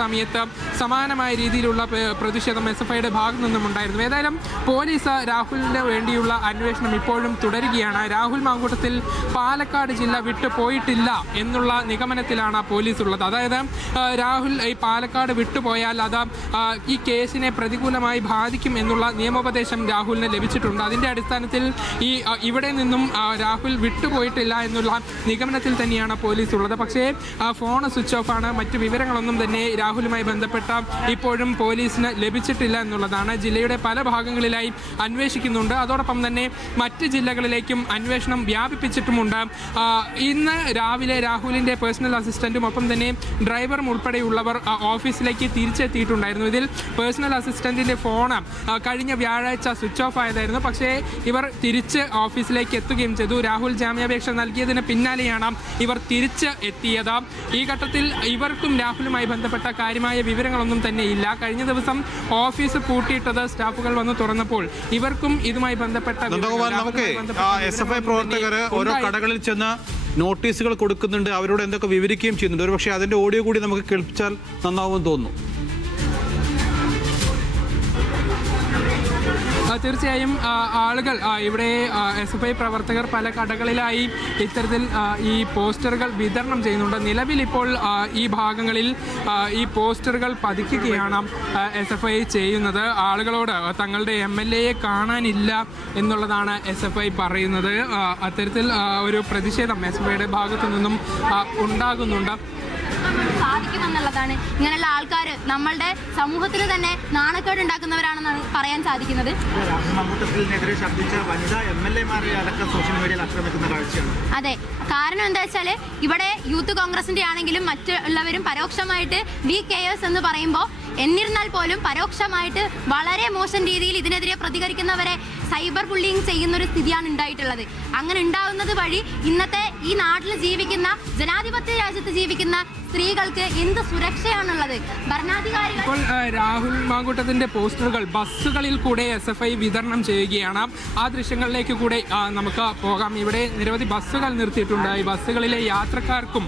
സമയത്ത് സമാനമായ രീതിയിലുള്ള പ്രതിഷേധം എസ് എഫ് ഐയുടെ ഭാഗത്തു നിന്നും ഉണ്ടായിരുന്നു. ഏതായാലും പോലീസ് രാഹുലിന് വേണ്ടിയുള്ള അന്വേഷണം ഇപ്പോഴും തുടരുകയാണ്. രാഹുൽ മാങ്കൂട്ടത്തിൽ പാലക്കാട് ജില്ല വിട്ടു പോയിട്ടില്ല എന്നുള്ള നിഗമനത്തിലാണ് പോലീസ് ഉള്ളത്. അതായത് രാഹുൽ ഈ പാലക്കാട് വിട്ടുപോയാൽ അത് ഈ കേസിനെ പ്രതികൂലമായി ബാധിക്കും എന്നുള്ള നിയമോപദേശം രാഹുലിന് ലഭിച്ചിട്ടുണ്ട്. അതിന്റെ അടിസ്ഥാനത്തിൽ ഈ ഇവിടെ നിന്നും രാഹുൽ വിട്ടുപോയിട്ടില്ല എന്നുള്ള നിഗമനത്തിൽ തന്നെയാണ് പോലീസ് ഉള്ളത്. പക്ഷേ ഫോൺ സ്വിച്ച് ഓഫാണ്. മറ്റു വിവരങ്ങളൊന്നും തന്നെ രാഹുലുമായി ബന്ധപ്പെട്ട ഇപ്പോഴും പോലീസിന് ലഭിച്ചിട്ടില്ല എന്നുള്ളതാണ്. ജില്ലയുടെ പല ഭാഗങ്ങളിലായി അന്വേഷിക്കുന്നുണ്ട്. അതോടൊപ്പം തന്നെ മറ്റ് ജില്ലകളിലേക്കും അന്വേഷണം വ്യാപിപ്പിച്ചിട്ടുമുണ്ട്. ഇന്ന് രാവിലെ രാഹുലിന്റെ പേഴ്സണൽ അസിസ്റ്റന്റും ഒപ്പം തന്നെ ഡ്രൈവറും ഉൾപ്പെടെയുള്ളവർ ഓഫീസിലേക്ക് തിരിച്ചെത്തിയിട്ടുണ്ടായിരുന്നു. ഇതിൽ പേഴ്സണൽ അസിസ്റ്റന്റിന്റെ ഫോൺ കഴിഞ്ഞ വ്യാഴാഴ്ച സ്വിച്ച് ഓഫ് ആയതായിരുന്നു. പക്ഷേ ഇവർ തിരിച്ച് ഓഫീസിലേക്ക് എത്തുകയും ചെയ്തു. രാഹുൽ ജാമ്യാപേക്ഷ നൽകിയതിന് പിന്നാലെയാണ് ഇവർ തിരിച്ച് എത്തിയത്. ഈ ഘട്ടത്തിൽ ഇവർക്കും രാഹുലുമായി ബന്ധപ്പെട്ട കാര്യമായ വിവരങ്ങളൊന്നും തന്നെ ഇല്ല. കഴിഞ്ഞ ദിവസം ഓഫീസ് പൂട്ടിയിട്ടത് സ്റ്റാഫുകൾ വന്ന് തുറന്നപ്പോൾ ഇവർക്കും ഇതുമായി ബന്ധപ്പെട്ട നന്ദഗോപാൽ വിവരങ്ങൾ, നമുക്ക് എസ് എഫ് ഐ പ്രവർത്തകർ ഓരോ കടകളിൽ ചെന്ന് നോട്ടീസുകൾ കൊടുക്കുന്നുണ്ട്. അവരോട് എന്തൊക്കെ വിവരിക്കുകയും ചെയ്യുന്നുണ്ട്. ഒരു പക്ഷേ അതിന്റെ ഓഡിയോ കൂടി നമുക്ക് കേൾപ്പിച്ചാൽ നന്നാവുമെന്ന് തോന്നുന്നു. തീർച്ചയായും ആളുകൾ ഇവിടെ എസ് എഫ് ഐ പ്രവർത്തകർ പല കടകളിലായി ഇത്തരത്തിൽ ഈ പോസ്റ്ററുകൾ വിതരണം ചെയ്യുന്നുണ്ട്. നിലവിൽ ഇപ്പോൾ ഈ ഭാഗങ്ങളിൽ ഈ പോസ്റ്ററുകൾ പതിക്കുകയാണ് എസ് എഫ് ഐ ചെയ്യുന്നത്. ആളുകളോട് തങ്ങളുടെ എം എൽ എയെ കാണാനില്ല എന്നുള്ളതാണ് എസ് എഫ് ഐ പറയുന്നത്. അത്തരത്തിൽ ഒരു പ്രതിഷേധം എസ് എഫ് ഐയുടെ ഭാഗത്തു നിന്നും ആ, ഉണ്ടാകുന്നുണ്ട് സാധിക്കുമെന്നുള്ളതാണ് ഇങ്ങനെയുള്ള ആൾക്കാർ നമ്മളുടെ സമൂഹത്തിന് തന്നെ നാണക്കേട് ഉണ്ടാക്കുന്നവരാണെന്നാണ് പറയാൻ സാധിക്കുന്നത്. മമ്മൂട്ടത്തിനെതിരെ ശബ്ദിച്ച വനിതാ എം എൽ എമാരെ അടക്കം സോഷ്യൽ മീഡിയയിൽ ആക്രമിക്കുന്ന കാഴ്ചയാണ്. അതെ കാരണം എന്താ വെച്ചാൽ ഇവിടെ യൂത്ത് കോൺഗ്രസിന്റെ ആണെങ്കിലും മറ്റുള്ളവരും പരോക്ഷമായിട്ട് വി കെ എസ് എന്ന് പറയുമ്പോൾ എന്നിരുന്നാൽ പോലും പരോക്ഷമായിട്ട് വളരെ മോശം രീതിയിൽ ഇതിനെതിരെ പ്രതികരിക്കുന്നവരെ സൈബർ ബുള്ളിങ് ചെയ്യുന്ന ഒരു സ്ഥിതിയാണ് ഉണ്ടായിട്ടുള്ളത്. അങ്ങനെ ഉണ്ടാകുന്നത് വഴി ഇന്നത്തെ ഈ നാട്ടിൽ ജീവിക്കുന്ന ജനാധിപത്യ രാജ്യത്ത് ജീവിക്കുന്ന സ്ത്രീകൾക്ക് എന്ത് സുരക്ഷയാണുള്ളത്? ഭരണാധികാരികൾ ഇപ്പോൾ രാഹുൽ മാങ്കൂട്ടത്തിന്റെ പോസ്റ്ററുകൾ ബസ്സുകളിൽ കൂടെ എസ് എഫ് ഐ വിതരണം ചെയ്യുകയാണ്. ആ ദൃശ്യങ്ങളിലേക്ക് കൂടെ നമുക്ക് പോകാം. ഇവിടെ നിരവധി ബസ്സുകൾ നിർത്തിയിട്ടുണ്ട്. ഈ ബസ്സുകളിലെ യാത്രക്കാർക്കും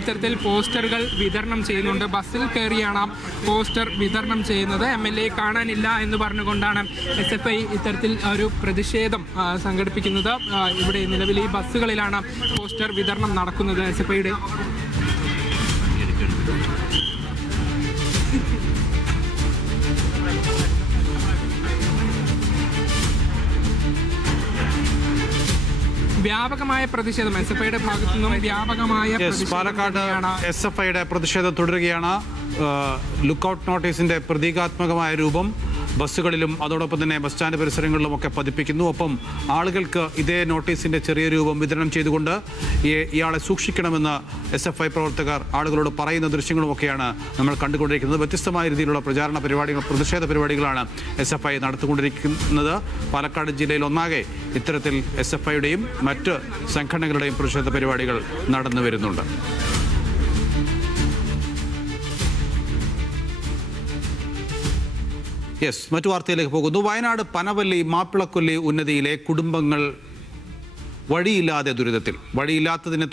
ഇത്തരത്തിൽ പോസ്റ്ററുകൾ വിതരണം ചെയ്യുന്നുണ്ട്. ബസ്സിൽ കയറിയാണ് പോസ്റ്റർ വിതരണം ചെയ്യുന്നത്. എം എൽ എ കാണാനില്ല എന്ന് പറഞ്ഞുകൊണ്ടാണ് എസ് എഫ് ഐ ഇത്തരത്തിൽ ഒരു പ്രതിഷേധം സംഘടിപ്പിക്കുന്നത്. ഇവിടെ നിലവിൽ ഈ ബസ്സുകളിലാണ് പോസ്റ്റർ വിതരണം നടക്കുന്നത് എസ് എഫ് ഐയുടെ വ്യാപകമായ പ്രതിഷേധം എസ് എഫ് ഐയുടെ ഭാഗത്തു നിന്നും വ്യാപകമായ പാലക്കാട് എസ് എഫ് ഐയുടെ പ്രതിഷേധം തുടരുകയാണ്. ലുക്കൌട്ട് നോട്ടീസിന്റെ പ്രതീകാത്മകമായ രൂപം ബസ്സുകളിലും അതോടൊപ്പം തന്നെ ബസ് സ്റ്റാൻഡ് പരിസരങ്ങളിലും ഒക്കെ പതിപ്പിക്കുന്നു. ഒപ്പം ആളുകൾക്ക് ഇതേ നോട്ടീസിന്റെ ചെറിയ രൂപം വിതരണം ചെയ്തുകൊണ്ട് ഇയാളെ സൂക്ഷിക്കണമെന്ന് എസ് എഫ് ഐ പ്രവർത്തകർ ആളുകളോട് പറയുന്ന ദൃശ്യങ്ങളുമൊക്കെയാണ് നമ്മൾ കണ്ടുകൊണ്ടിരിക്കുന്നത്. വ്യത്യസ്തമായ രീതിയിലുള്ള പ്രചാരണ പരിപാടികൾ പ്രതിഷേധ പരിപാടികളാണ് എസ് എഫ് ഐ നടത്തിക്കൊണ്ടിരിക്കുന്നത്. പാലക്കാട് ജില്ലയിൽ ഒന്നാകെ ഇത്തരത്തിൽ എസ് എഫ് ഐയുടെയും മറ്റ് സംഘടനകളുടെയും പ്രതിഷേധ പരിപാടികൾ നടന്നു വരുന്നുണ്ട് യെസ് മറ്റു വാർത്തയിലേക്ക് പോകുന്നു. വയനാട് പനവല്ലി മാപ്പിളക്കൊല്ലി ഉന്നതിയിലെ കുടുംബങ്ങൾ വഴിയില്ലാതെ ദുരിതത്തിൽ. വഴിയില്ലാത്തതിനെ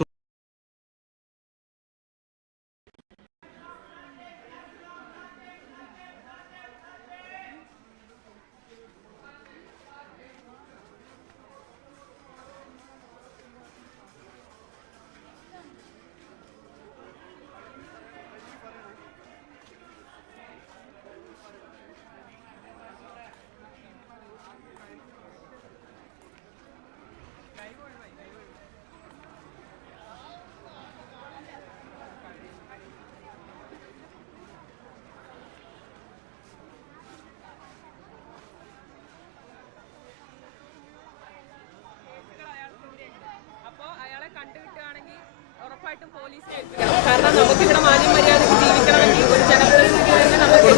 കാരണം നമുക്കിവിടെ മാന്യം മര്യാദയ്ക്ക് ജീവിക്കണമെങ്കിൽ ഒരു ജനപ്രതിനിധി തന്നെ നമുക്ക്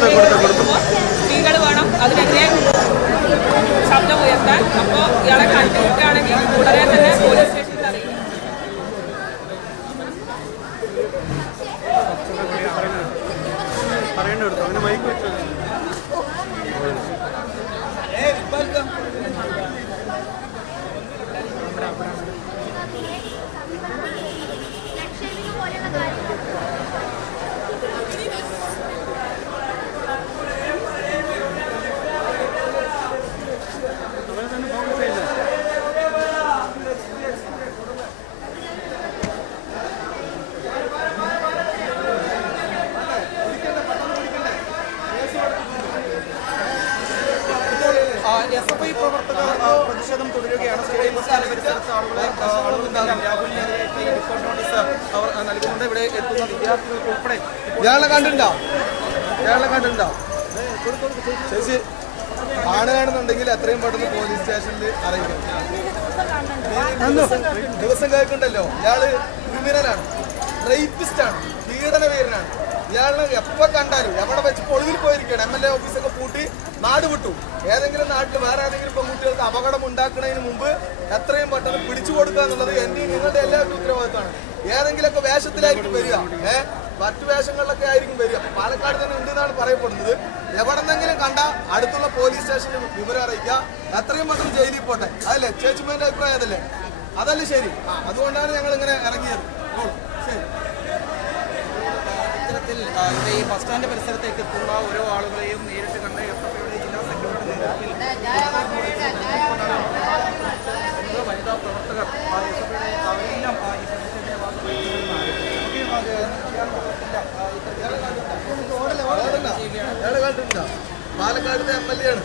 സ്ത്രീകൾ വേണം. അതിനെതിരെ ശബ്ദം ഉയർത്താൻ. അപ്പോൾ ഇയാളെ കണ്ടുകിട്ടുകയാണെങ്കിൽ ഉടനെ തന്നെ പോലീസ് സ്റ്റേഷനിൽ അറിയിക്കും. പറയേണ്ടടുത്തു അവന് മൈക്ക് വെച്ചു പ്രതിഷേധം തുടരുകയാണ് സ്റ്റേഡിയം ബസ് സ്റ്റാൻഡ് പരിസരത്ത് ആളുകളെ ആ, ആളുകളുണ്ടാകും രാഹുലിനെതിരായിട്ട് ഈ ഡിസ്കൗണ്ട് അവർ നൽകുന്നുണ്ട് ഇവിടെ എത്തുന്ന വിദ്യാർത്ഥികൾക്ക് ഉൾപ്പെടെ ഇയാളെ കണ്ടിട്ടുണ്ടോ? ഇയാളെ കണ്ടിട്ടുണ്ടോ? ചേച്ചി ആണ് കാണുന്നുണ്ടെങ്കിൽ എത്രയും പെട്ടെന്ന് പോലീസ് സ്റ്റേഷനിൽ അറിയിക്കണം. ദിവസം- കേൾക്കണ്ടല്ലോ? ഇയാൾ ക്രിമിനലാണ് റേപ്പിസ്റ്റ് ആണ്. പീഡനവീരനാണ് ഇയാളെ എപ്പോ കണ്ടാലും എവിടെ വെച്ച് ഒളിവിൽ പോയിരിക്കണം എം എൽ എ ഓഫീസൊക്കെ പൂട്ടി നാട് വിട്ടു. ഏതെങ്കിലും നാട്ടിൽ വേറെ ഏതെങ്കിലും പെൺകുട്ടികൾക്ക് അപകടം ഉണ്ടാക്കുന്നതിന് മുമ്പ് എത്രയും പെട്ടെന്ന് പിടിച്ചു കൊടുക്കുക എന്നുള്ളത് എന്റെയും നിങ്ങളുടെ എല്ലാവരുടെയും ഉത്തരവാദിത്തമാണ്. ഏതെങ്കിലുമൊക്കെ വേഷത്തിലായിരിക്കും വരിക. ഏഹ് മറ്റു വേഷങ്ങളിലൊക്കെ ആയിരിക്കും വരിക. പാലക്കാട് തന്നെ ഉണ്ടെന്നാണ് പറയപ്പെടുന്നത്. എവിടെന്നെങ്കിലും കണ്ട അടുത്തുള്ള പോലീസ് സ്റ്റേഷനിൽ വിവരം അറിയിക്കുക. എത്രയും പെട്ടെന്ന് ജയിലിൽ പോട്ടെ. അതല്ലേ? ചേച്ചിമ്മേന്റെ അഭിപ്രായം അതല്ലേ? അതല്ലേ ശരി. അതുകൊണ്ടാണ് ഞങ്ങൾ ഇങ്ങനെ ഇറങ്ങിയത് ഓ, ശരി ഇത്തരത്തിൽ ആ, ഇവിടെ ഈ ബസ് സ്റ്റാൻഡ് പരിസരത്തേക്ക് എത്തുന്ന ഓരോ ആളുകളെയും നേരിട്ട് കണ്ട് എസ് എഫ് ഐയുടെ ജില്ലാ സെക്രട്ടറി നേതൃത്വത്തിൽ വനിതാ പ്രവർത്തകർ ആ, എസ് എഫ് ഐയുടെ അവരെല്ലാം ഈ പ്രതിഷേധത്തിന്റെ കണ്ടിട്ടുണ്ടോ പാലക്കാടിന്റെ എം എൽ എ ആണ്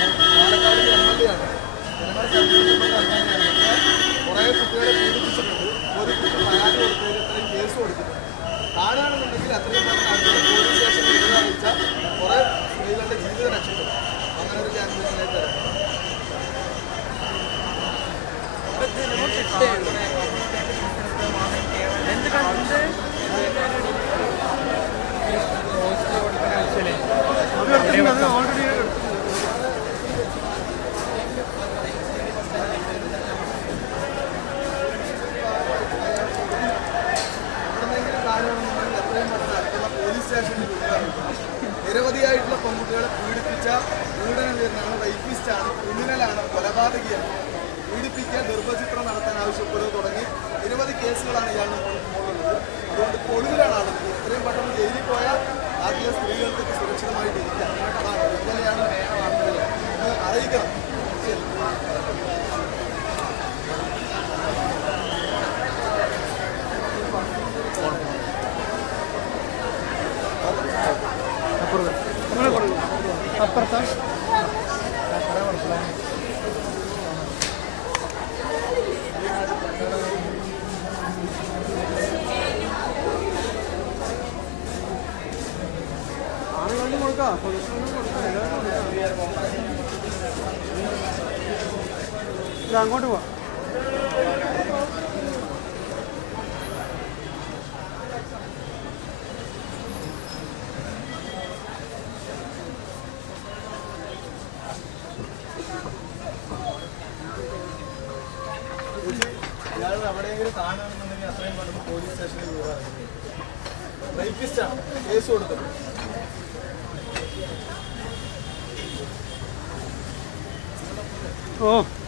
പാലക്കാടിന്റെ എം എൽ എ ആണ് ജനങ്ങളെ തെരഞ്ഞെടുക്കപ്പെട്ട അങ്ങനെയാണ് കുറേ കുട്ടികളെ പീഡിപ്പിച്ചിട്ടുണ്ട് ഒരു കുട്ടി പരാതി കൊടുത്തതിൽ ഇത്രയും കേസ് കൊടുത്തിട്ടുണ്ട് കാണുകയാണെന്നുണ്ടെങ്കിൽ അത്രയും പെട്ടെന്ന് അടുത്തുള്ള പോലീസ് സ്റ്റേഷനിൽ വിവരം അറിയിച്ചാൽ കുറേ സ്ത്രീകളുടെ ജീവിതം രക്ഷപ്പെടും അങ്ങനെ ഒരു ക്യാമ്പയിനിലേക്ക് ഇറങ്ങും എവിടെന്നെങ്കിലും കാണുകയാണെന്നുണ്ടെങ്കിൽ എത്രയും പെട്ടെന്ന് അടുത്തുള്ള പോലീസ് സ്റ്റേഷനിൽ വിവരം അറിയിക്കണം നിരവധിയായിട്ടുള്ള പെൺകുട്ടികളെ പീഡിപ്പിച്ച പീഡനവീരനാണ് റൈപ്പിസ്റ്റാണ് ക്രിമിനലാണ് കൊലപാതകിയാണ്. പീഡിപ്പിക്കാൻ ഗർഭചിത്രം നടത്താൻ ആവശ്യപ്പെടുന്നത് തുടങ്ങി നിരവധി കേസുകളാണ് ഇയാൾ മുകളിലുള്ളത്. അതുകൊണ്ട് ഒളിവിലാണ് ആളുകൾ എത്രയും പെട്ടെന്ന് ജയിലിൽ പോയാൽ ആദ്യ സ്ത്രീകൾക്ക് സുരക്ഷിതമായിട്ട് ഇരിക്കാം. അതാണ് ഇന്നലെയാണ് വാർത്തകൾ ഇത് അറിയിക്കണം ശരി അങ്ങോട്ട് പോവാം. എവിടെയെങ്കിലും കാണുകയാണെന്നുണ്ടെങ്കിൽ അത്രയും പെട്ടെന്ന് പോലീസ് സ്റ്റേഷനിൽ വിവരം കേസ് കൊടുത്തത് Oh.